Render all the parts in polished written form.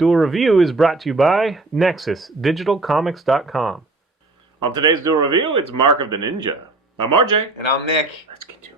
Duel Review is brought to you by NexusDigitalComics.com. On today's Duel Review, it's Mark of the Ninja. I'm RJ. And I'm Nick. Let's get to it.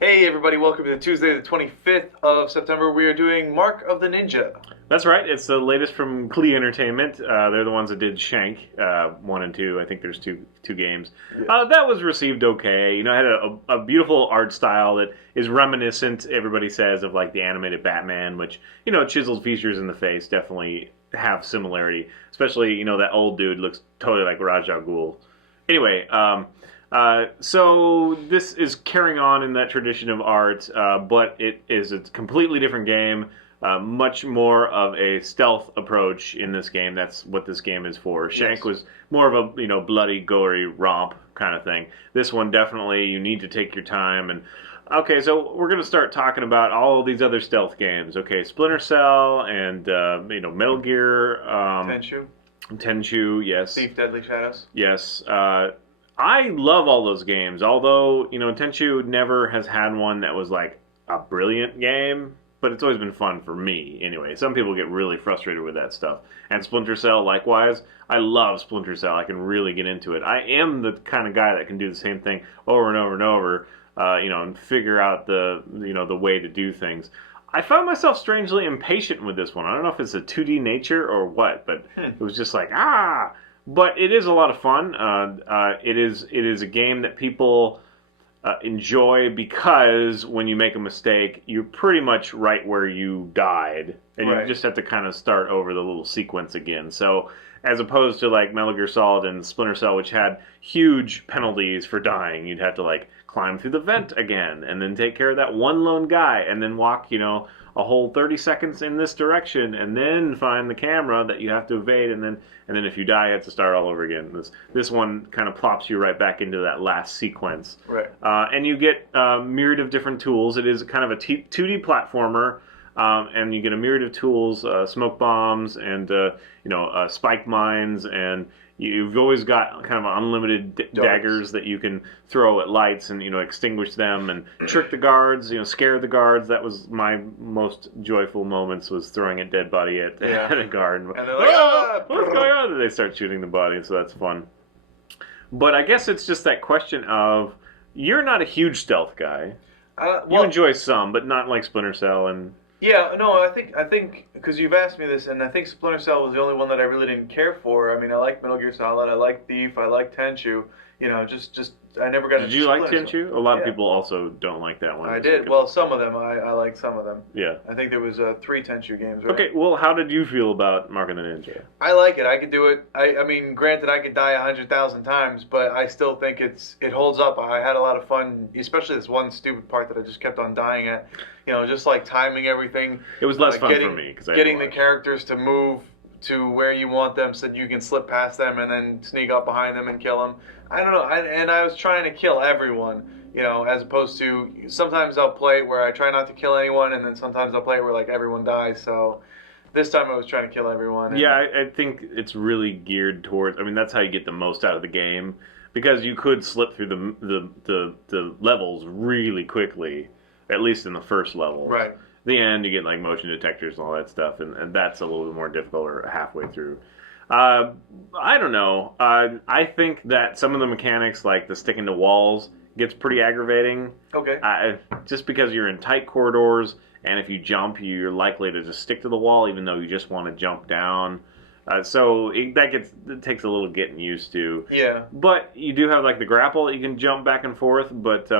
Hey everybody, welcome to Tuesday the 25th of September. We are doing Mark of the Ninja. That's right. It's the latest from Klee Entertainment. They're the ones that did Shank 1 and 2. I think there's two games. Yeah. That was received okay. You know, it had a beautiful art style that is reminiscent, everybody says, of like the animated Batman, which, you know, chiseled features in the face definitely have similarity. Especially, you know, that old dude looks totally like Ra's al Ghul. Anyway, so this is carrying on in that tradition of art, but it is a completely different game. Much more of a stealth approach in this game. That's what this game is for. Shank was more of a, you know, bloody, gory romp kind of thing. This one definitely you need to take your time. And okay, so we're going to start talking about all of these other stealth games. Okay, Splinter Cell and you know, Metal Gear, Tenchu, yes. Thief, Deadly Shadows. Yes. I love all those games. Although, you know, Tenchu never has had one that was like a brilliant game. But it's always been fun for me, anyway. Some people get really frustrated with that stuff. And Splinter Cell, likewise. I love Splinter Cell. I can really get into it. I am the kind of guy that can do the same thing over and over and over, you know, and figure out the way to do things. I found myself strangely impatient with this one. I don't know if it's a 2D nature or what, but it was just like, But it is a lot of fun. It is a game that people enjoy because when you make a mistake, you're pretty much right where you died, and you just have to kind of start over the little sequence again. So as opposed to like Metal Gear Solid and Splinter Cell, which had huge penalties for dying, you'd have to like climb through the vent again, and then take care of that one lone guy, and then walk, you know, a whole 30 seconds in this direction, and then find the camera that you have to evade, and then if you die, you have to start all over again. This one kind of plops you right back into that last sequence. Right. And you get a myriad of different tools. It is kind of a 2D platformer, and you get a myriad of tools, smoke bombs, and spike mines, and you've always got kind of unlimited daggers that you can throw at lights and, you know, extinguish them and trick the guards, you know, scare the guards. That was my most joyful moments, was throwing a dead body at a guard. And they're like, what's going on? And they start shooting the body, so that's fun. But I guess it's just that question of, you're not a huge stealth guy. You enjoy some, but not like Splinter Cell and... Yeah, no, I think because you've asked me this, and I think Splinter Cell was the only one that I really didn't care for. I mean, I like Metal Gear Solid, I like Thief, I like Tenchu. You know, just I never got. Did you like Tenchu? A lot of people also don't like that one. I did. Well, some of them I like some of them. Yeah. I think there was 3 Tenchu games. Right? Okay. Well, how did you feel about Mark of the Ninja? I like it. I could do it. I mean, granted, I could die 100,000 times, but I still think it holds up. I had a lot of fun, especially this one stupid part that I just kept on dying at. You know, just like timing everything. It was less fun for me because getting the characters to move to where you want them so that you can slip past them and then sneak up behind them and kill them. I don't know. And I was trying to kill everyone, you know, as opposed to sometimes I'll play it where I try not to kill anyone, and then sometimes I'll play it where like everyone dies. So this time I was trying to kill everyone. Yeah, I think it's really geared towards. I mean, that's how you get the most out of the game, because you could slip through the levels really quickly, at least in the first level. Right. The end, you get like motion detectors and all that stuff, and that's a little bit more difficult or halfway through. I don't know. I think that some of the mechanics, like the sticking to walls, gets pretty aggravating. Okay. Just because you're in tight corridors, and if you jump, you're likely to just stick to the wall, even though you just want to jump down. So it takes a little getting used to. Yeah. But you do have like the grapple that you can jump back and forth. But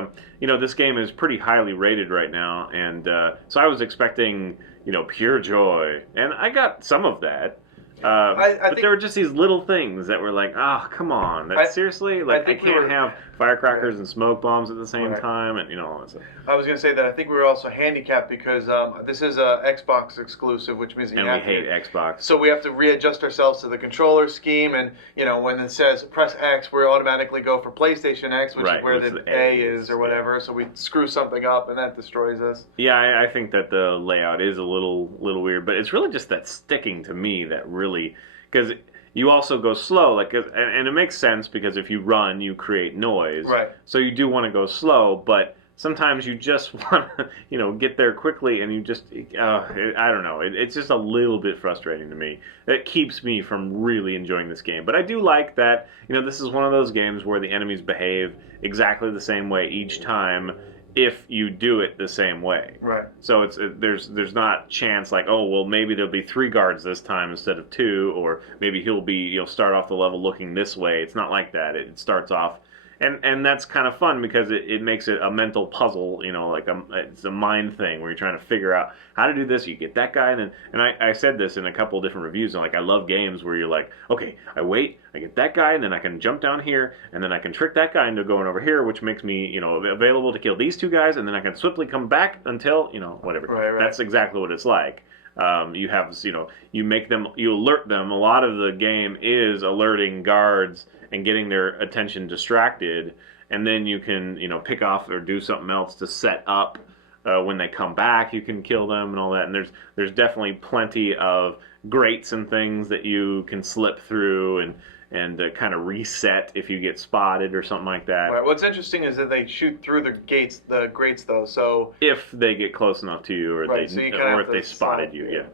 you know, this game is pretty highly rated right now, and so I was expecting, you know, pure joy, and I got some of that. But there were just these little things that were like, oh, come on, seriously? Like, I can't have firecrackers and smoke bombs at the same time, and all that stuff. I was going to say that I think we were also handicapped because this is a Xbox exclusive, which means we hate Xbox. So we have to readjust ourselves to the controller scheme, and when it says press X, we automatically go for PlayStation X, which is where the A is or whatever. So we screw something up, and that destroys us. Yeah, I think that the layout is a little weird, but it's really just that sticking to me that really, because you also go slow, and it makes sense because if you run, you create noise. Right. So you do want to go slow, but sometimes you just want to, get there quickly, and you just, I don't know. It's just a little bit frustrating to me. It keeps me from really enjoying this game. But I do like that, this is one of those games where the enemies behave exactly the same way each time if you do it the same way. Right. So there's not chance like, oh, well, maybe there'll be 3 guards this time instead of 2, or maybe he'll start off the level looking this way. It's not like that. It starts off, and that's kind of fun because it makes it a mental puzzle, it's a mind thing where you're trying to figure out how to do this. You get that guy, and I said this in a couple of different reviews, and I love games where you're like, okay, I wait, I get that guy, and then I can jump down here, and then I can trick that guy into going over here, which makes me, available to kill these 2 guys, and then I can swiftly come back until, whatever. Right. That's exactly what it's like. You have, you alert them. A lot of the game is alerting guards and getting their attention distracted, and then you can, pick off or do something else to set up when they come back. You can kill them and all that. And there's definitely plenty of grates and things that you can slip through and kind of reset if you get spotted or something like that. Right. What's interesting is that they shoot through the grates though. So if they get close enough to you, or if they spotted you, yeah.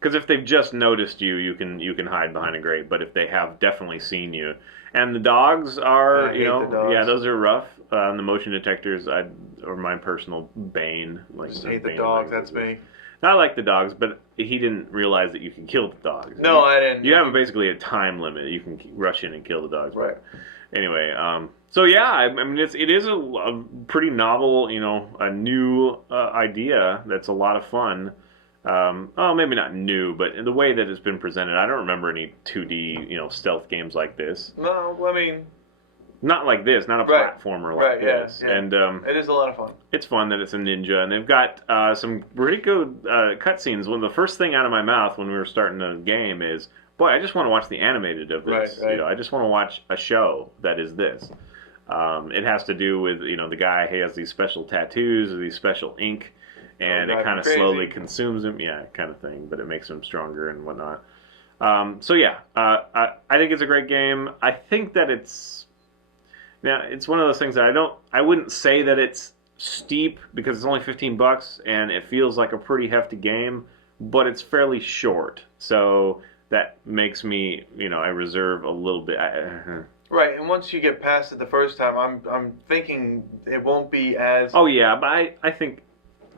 Because if they've just noticed you, you can hide behind a grate. But if they have definitely seen you, and the dogs are, the dogs. Yeah, those are rough. The motion detectors are my personal bane. Just hate the dogs. That's me. I like the dogs, but he didn't realize that you can kill the dogs. No, I didn't. You have basically a time limit. You can rush in and kill the dogs. Right. Anyway, so yeah, I mean, it is a pretty novel, a new idea that's a lot of fun. Maybe not new, but in the way that it's been presented, I don't remember any 2D, stealth games like this. No, I mean... Not like this, not a platformer like this. Yeah. And it is a lot of fun. It's fun that it's a ninja, and they've got some pretty good cutscenes. One of the first thing out of my mouth when we were starting the game is, boy, I just want to watch the animated of this. Right. I just want to watch a show that is this. It has to do with, the guy, he has these special tattoos, or these special ink, and it kind of slowly consumes him. Yeah, kind of thing, but it makes him stronger and whatnot. I think it's a great game. I think that it's one of those things that I wouldn't say that it's steep because it's only $15 and it feels like a pretty hefty game, but it's fairly short. So that makes me, I reserve a little bit. Right, and once you get past it the first time, I'm thinking it won't be as... Oh yeah, but I think,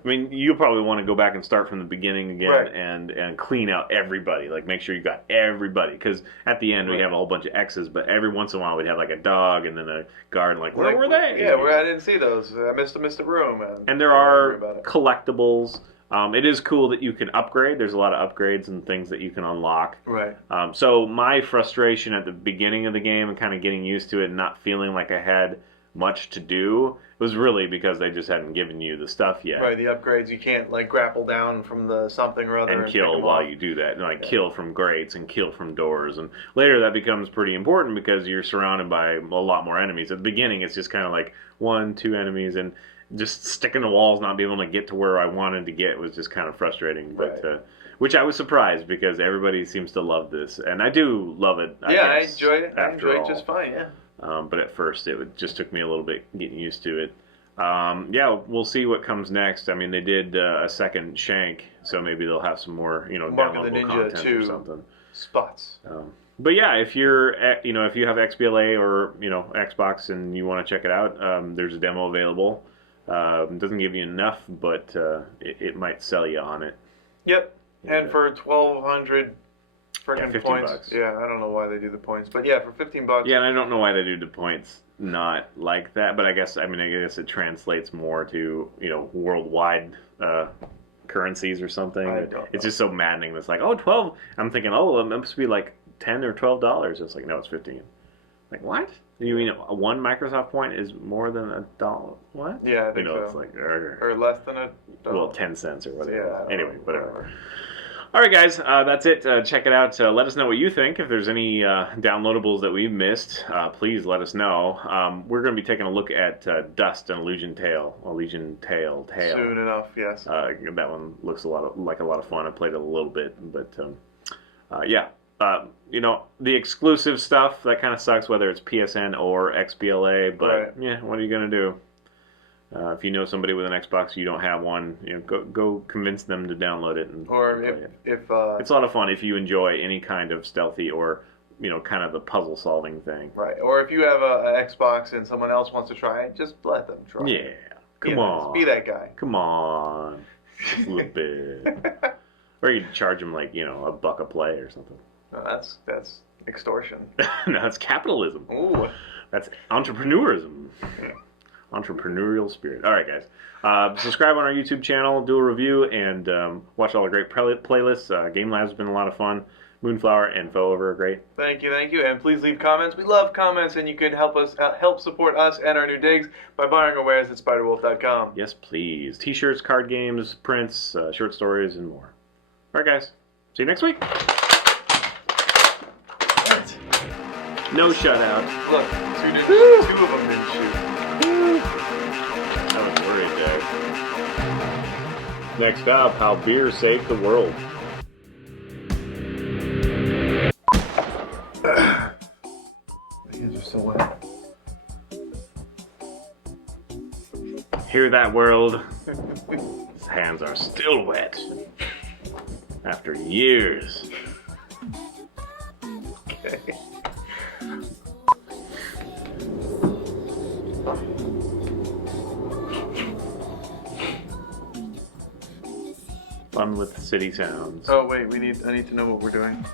you'll probably want to go back and start from the beginning again and clean out everybody. Like, make sure you got everybody. Because at the end, we have a whole bunch of X's, but every once in a while, we'd have, like, a dog and then a guard, where were they? Yeah, I didn't see those. I missed a room. And there are collectibles. It is cool that you can upgrade. There's a lot of upgrades and things that you can unlock. Right. So my frustration at the beginning of the game and kind of getting used to it and not feeling like I had much to do was really because they just hadn't given you the stuff yet. Right, the upgrades, you can't grapple down from the something or other and kill while you do that. Kill from grates and kill from doors. And later that becomes pretty important because you're surrounded by a lot more enemies. At the beginning it's just kind of like 1, 2 enemies, and just sticking to walls, not being able to get to where I wanted to get was just kind of frustrating. But which I was surprised because everybody seems to love this, and I do love it. I enjoyed it. I enjoyed it just fine. Yeah. But at first, it just took me a little bit getting used to it. We'll see what comes next. I mean, they did a second Shank, so maybe they'll have some more, downloadable content or something. Spots. But yeah, if you're, if you have XBLA or Xbox and you want to check it out, there's a demo available. It doesn't give you enough, but it might sell you on it. Yep. And for 1,200. Freaking points. $15. Yeah, I don't know why they do the points, but yeah, for $15. Yeah, and I don't know why they do the points not like that, but I guess it translates more to worldwide currencies or something. I don't know. It's just so maddening. It's like, oh, 12. I'm thinking, oh, it must be like $10 or $12. It's like, no, it's 15. Like, what? You mean one Microsoft point is more than $1? What? Yeah, I think so. It's like, or less than $1. well, 10 cents or whatever. Yeah. Anyway, whatever. All right, guys, that's it. Check it out. Let us know what you think. If there's any downloadables that we've missed, please let us know. We're going to be taking a look at Dust and Illusion Tale. Soon enough, yes. That one looks like a lot of fun. I played it a little bit, but yeah. The exclusive stuff, that kind of sucks, whether it's PSN or XBLA, but right. Yeah, what are you going to do? If you know somebody with an Xbox, you don't have one, go convince them to download it. Or if it's a lot of fun if you enjoy any kind of stealthy or kind of the puzzle solving thing. Right. Or if you have an Xbox and someone else wants to try it, just let them try it. Yeah. Come on. Be that guy. Come on. Just a little bit. Or you charge them like $1 a play or something. No, that's extortion. No, that's capitalism. Ooh. That's entrepreneurism. Entrepreneurial spirit. All right, guys. Subscribe on our YouTube channel, do a review, and watch all the great playlists. Game Lab's been a lot of fun. Moonflower and Foe Over are great. Thank you, and please leave comments. We love comments, and you can help support us and our new digs by buying our wares at SpiderWolf.com. Yes, please. T-shirts, card games, prints, short stories, and more. All right, guys. See you next week. What? No shutout. Look, two of them didn't shoot. I was worried there. Next up, how beer saved the world. My hands are so wet. Hear that, world? His hands are still wet. After years. Okay. Fun with city sounds. Oh wait, I need to know what we're doing.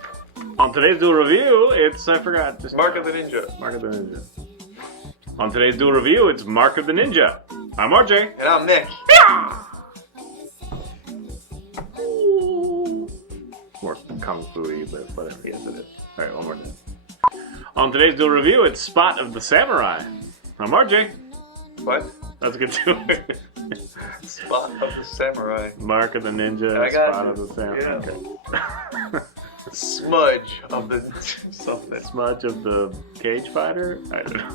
On today's Duel Review, I forgot. Mark of the Ninja. Mark of the Ninja. On today's Duel Review, it's Mark of the Ninja. I'm RJ. And I'm Nick. More kung fu-y, but whatever. Yes, it is. All right, one more time. On today's Duel Review, it's Spot of the Samurai. I'm RJ. What? That's a good too. Spot of the Samurai. Mark of the Ninja. I got Spot you. of the Samurai. Yeah. Okay. Smudge of the something. Smudge of the cage fighter? I don't know.